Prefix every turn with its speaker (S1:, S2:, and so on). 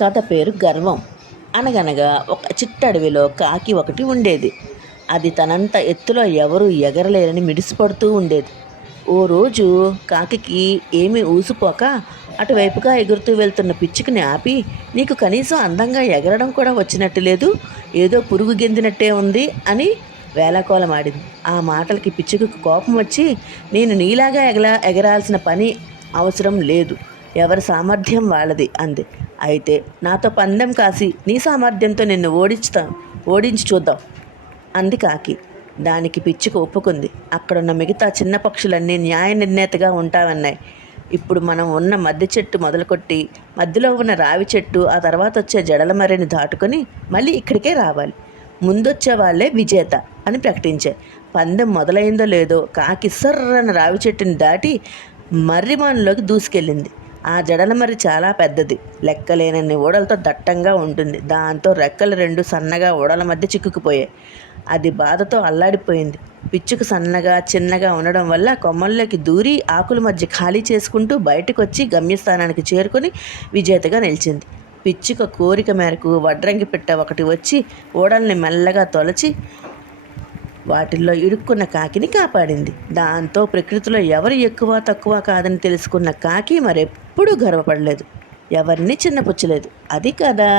S1: కథ పేరు గర్వం. అనగనగా ఒక చిట్టడవిలో కాకి ఒకటి ఉండేది. అది తనంత ఎత్తులో ఎవరు ఎగరలేరని మిడిసిపడుతూ ఉండేది. ఓ రోజు కాకి ఏమీ ఊసిపోక అటువైపుగా ఎగురుతూ వెళ్తున్న పిచ్చుకుని ఆపి నీకు కనీసం అందంగా ఎగరడం కూడా వచ్చినట్టు లేదు. ఏదో పురుగు గెందినట్టే ఉంది అని వేలకోలమాడింది ఆ మాటలకి పిచ్చుకు కోపం వచ్చి నేను నీలాగా ఎగల ఎగరాల్సిన పని అవసరం లేదు. ఎవరి సామర్థ్యం వాళ్ళది అంది. అయితే నాతో పందెం కాసి నీ సామర్థ్యంతో నిన్ను ఓడించుతా ఓడించి చూద్దాం. అంది కాకి. దానికి పిచ్చుకు ఒప్పుకుంది. అక్కడున్న మిగతా చిన్న పక్షులన్నీ న్యాయ నిర్ణేతగా ఉంటామన్నాయి ఇప్పుడు మనం ఉన్న మద్ది చెట్టు మొదలుకొట్టి మధ్యలో ఉన్న రావి చెట్టు ఆ తర్వాత వచ్చే జడల మర్రిని దాటుకొని మళ్ళీ ఇక్కడికే రావాలి. ముందొచ్చే వాళ్ళే విజేత అని ప్రకటించాయి పందెం మొదలైందో లేదో కాకి సర్రన రావి చెట్టుని దాటి మర్రిమానులోకి దూసుకెళ్ళింది. ఆ జడల మరి చాలా పెద్దది. లెక్కలేనన్ని ఓడలతో దట్టంగా ఉంటుంది. దాంతో రెక్కలు రెండు సన్నగా ఓడల మధ్య చిక్కుకుపోయాయి. అది బాధతో అల్లాడిపోయింది. పిచ్చుకు సన్నగా చిన్నగా ఉండడం వల్ల కొమ్మల్లోకి దూరి ఆకుల మధ్య ఖాళీ చేసుకుంటూ బయటకు వచ్చి గమ్యస్థానానికి చేరుకొని విజేతగా నిలిచింది. పిచ్చుక కోరిక మేరకు వడ్రంగి పిట్ట ఒకటి వచ్చి ఓడల్ని మెల్లగా తొలచి వాటిల్లో ఇరుక్కున్న కాకిని కాపాడింది. దాంతో ప్రకృతిలో ఎవరు ఎక్కువ తక్కువ కాదని తెలుసుకున్న కాకి మరెప్పుడూ గర్వపడలేదు. ఎవరిని చిన్నపుచ్చలేదు. అది కదా!